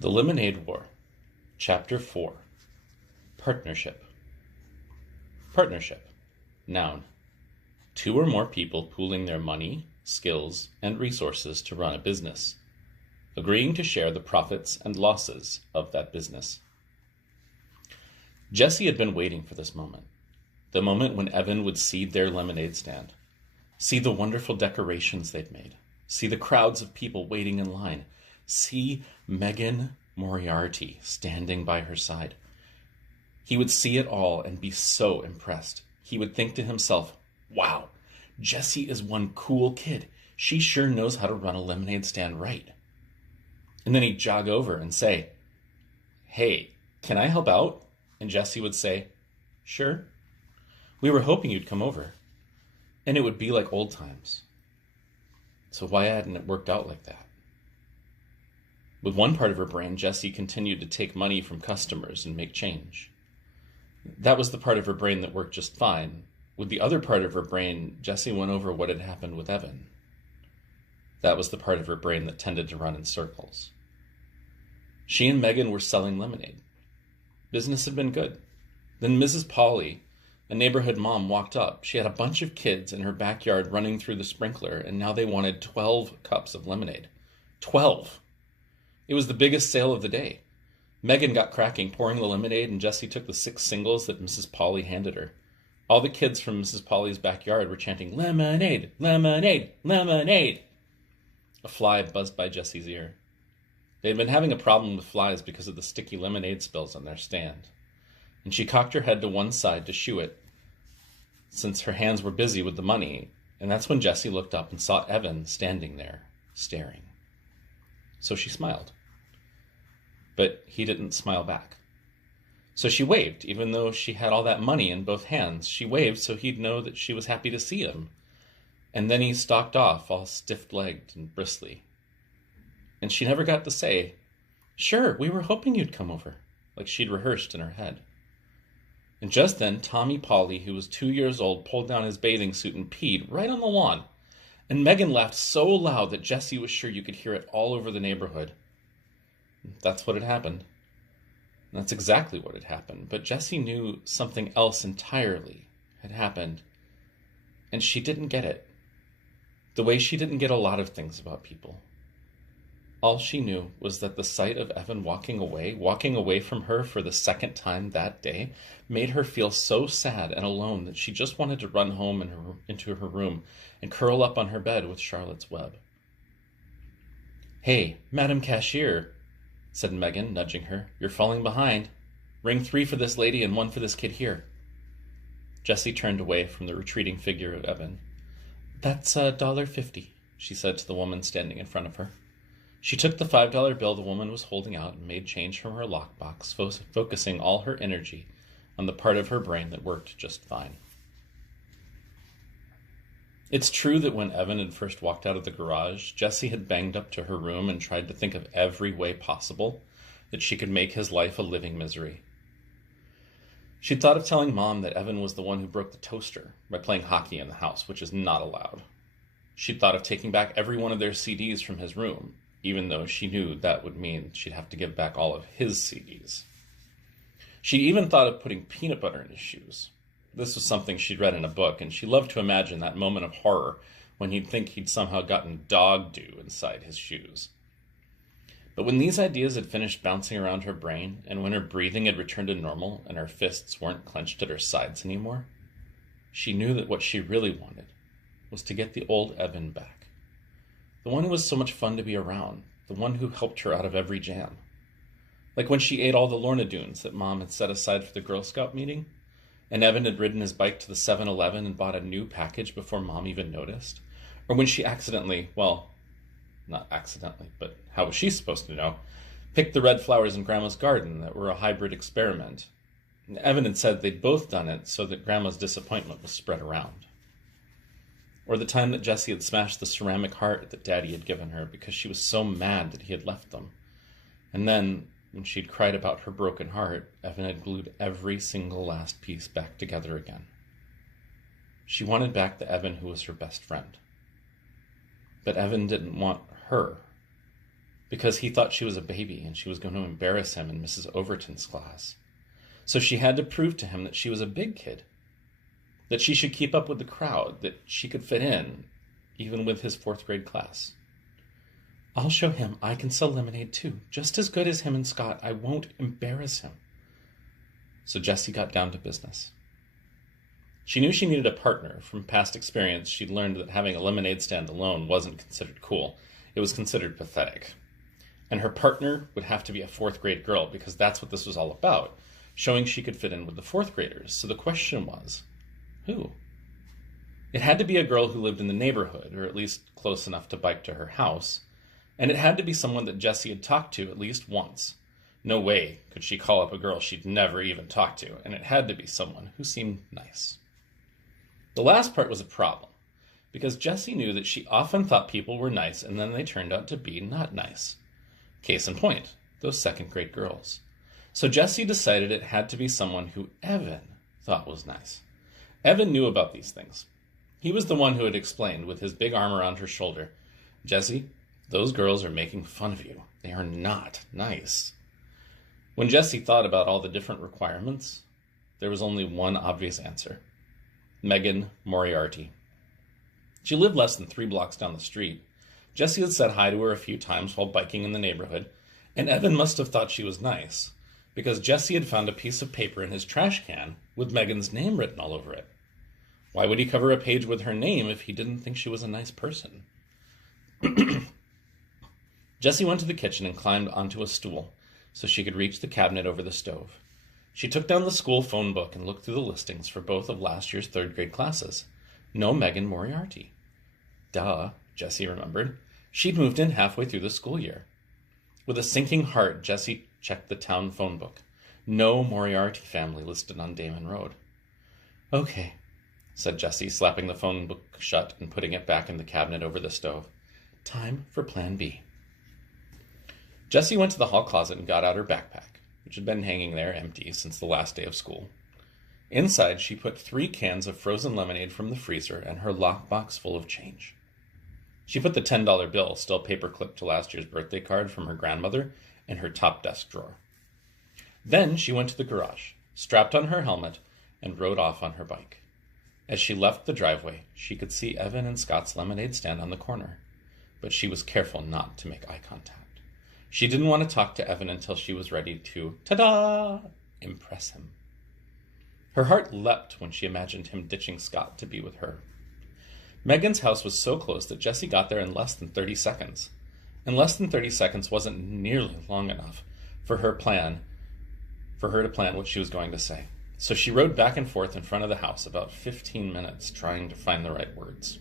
The Lemonade War, Chapter 4. Partnership. Partnership. Noun. Two or more people pooling their money, skills, and resources to run a business, agreeing to share the profits and losses of that business. Jesse had been waiting for this moment, the moment when Evan would see their lemonade stand, see the wonderful decorations they'd made, see the crowds of people waiting in line, see Megan Moriarty standing by her side. He would see it all and be so impressed. He would think to himself, wow, Jessie is one cool kid. She sure knows how to run a lemonade stand right. And then he'd jog over and say, hey, can I help out? And Jessie would say, sure. We were hoping you'd come over. And it would be like old times. So why hadn't it worked out like that? With one part of her brain, Jessie continued to take money from customers and make change. That was the part of her brain that worked just fine. With the other part of her brain, Jessie went over what had happened with Evan. That was the part of her brain that tended to run in circles. She and Megan were selling lemonade. Business had been good. Then Mrs. Polly, a neighborhood mom, walked up. She had a bunch of kids in her backyard running through the sprinkler, and now they wanted 12 cups of lemonade. 12! It was the biggest sale of the day. Megan got cracking, pouring the lemonade, and Jessie took the 6 singles that Mrs. Polly handed her. All the kids from Mrs. Polly's backyard were chanting, lemonade, lemonade, lemonade. A fly buzzed by Jessie's ear. They had been having a problem with flies because of the sticky lemonade spills on their stand, and she cocked her head to one side to shoo it, since her hands were busy with the money, and that's when Jessie looked up and saw Evan standing there, staring. So she smiled. But he didn't smile back. So she waved, even though she had all that money in both hands. She waved so he'd know that she was happy to see him. And then he stalked off, all stiff-legged and bristly. And she never got to say, sure, we were hoping you'd come over, like she'd rehearsed in her head. And just then, Tommy Polly, who was 2 years old, pulled down his bathing suit and peed right on the lawn. And Megan laughed so loud that Jessie was sure you could hear it all over the neighborhood. That's what had happened. That's exactly what had happened. But Jessie knew something else entirely had happened, and she didn't get it. The way she didn't get a lot of things about people. All she knew was that the sight of Evan walking away from her for the second time that day, made her feel so sad and alone that she just wanted to run home into her room and curl up on her bed with Charlotte's Web. Hey, Madam Cashier, said Megan, nudging her. You're falling behind. Ring 3 for this lady and 1 for this kid here. Jessie turned away from the retreating figure of Evan. That's $1.50, she said to the woman standing in front of her. She took the $5 bill the woman was holding out and made change from her lockbox, focusing all her energy on the part of her brain that worked just fine. It's true that when Evan had first walked out of the garage, Jessie had banged up to her room and tried to think of every way possible that she could make his life a living misery. She'd thought of telling Mom that Evan was the one who broke the toaster by playing hockey in the house, which is not allowed. She'd thought of taking back every one of their CDs from his room, even though she knew that would mean she'd have to give back all of his CDs. She'd even thought of putting peanut butter in his shoes. This was something she'd read in a book, and she loved to imagine that moment of horror when he'd think he'd somehow gotten dog dew inside his shoes. But when these ideas had finished bouncing around her brain, and when her breathing had returned to normal and her fists weren't clenched at her sides anymore, she knew that what she really wanted was to get the old Evan back. The one who was so much fun to be around, the one who helped her out of every jam. Like when she ate all the Lorna Doones that Mom had set aside for the Girl Scout meeting, and Evan had ridden his bike to the 7-Eleven and bought a new package before Mom even noticed. Or when she accidentally, well, not accidentally, but how was she supposed to know, picked the red flowers in Grandma's garden that were a hybrid experiment. And Evan had said they'd both done it so that Grandma's disappointment was spread around. Or the time that Jessie had smashed the ceramic heart that Daddy had given her because she was so mad that he had left them. And then, when she'd cried about her broken heart, Evan had glued every single last piece back together again. She wanted back the Evan who was her best friend. But Evan didn't want her. because he thought she was a baby and she was going to embarrass him in Mrs. Overton's class. So she had to prove to him that she was a big kid, that she should keep up with the crowd, that she could fit in, even with his 4th grade class. I'll show him I can sell lemonade too, just as good as him and Scott. I won't embarrass him. So Jessie got down to business. She knew she needed a partner. From past experience, she'd learned that having a lemonade stand alone wasn't considered cool. It was considered pathetic. And her partner would have to be a 4th grade girl, because that's what this was all about, showing she could fit in with the 4th graders. So the question was, who? It had to be a girl who lived in the neighborhood, or at least close enough to bike to her house. And it had to be someone that Jessie had talked to at least once. No way could she call up a girl she'd never even talked to, and it had to be someone who seemed nice. The last part was a problem, because Jessie knew that she often thought people were nice and then they turned out to be not nice. Case in point, those 2nd grade girls. So Jessie decided it had to be someone who Evan thought was nice. Evan knew about these things. He was the one who had explained, with his big arm around her shoulder, "Jessie, those girls are making fun of you. They are not nice." When Jessie thought about all the different requirements, there was only one obvious answer. Megan Moriarty. She lived less than 3 blocks down the street. Jessie had said hi to her a few times while biking in the neighborhood, and Evan must have thought she was nice, because Jessie had found a piece of paper in his trash can with Megan's name written all over it. Why would he cover a page with her name if he didn't think she was a nice person? Jessie went to the kitchen and climbed onto a stool so she could reach the cabinet over the stove. She took down the school phone book and looked through the listings for both of last year's 3rd grade classes. No Megan Moriarty. Duh, Jessie remembered. She'd moved in halfway through the school year. With a sinking heart, Jessie checked the town phone book. No Moriarty family listed on Damon Road. "Okay," said Jessie, slapping the phone book shut and putting it back in the cabinet over the stove. "Time for Plan B." Jessie went to the hall closet and got out her backpack, which had been hanging there empty since the last day of school. Inside, she put 3 cans of frozen lemonade from the freezer and her lockbox full of change. She put the $10 bill, still paper-clipped to last year's birthday card from her grandmother, in her top desk drawer. Then she went to the garage, strapped on her helmet, and rode off on her bike. As she left the driveway, she could see Evan and Scott's lemonade stand on the corner, but she was careful not to make eye contact. She didn't want to talk to Evan until she was ready to, ta-da, impress him. Her heart leapt when she imagined him ditching Scott to be with her. Megan's house was so close that Jessie got there in less than 30 seconds. And less than 30 seconds wasn't nearly long enough for her to plan what she was going to say. So she rode back and forth in front of the house about 15 minutes trying to find the right words.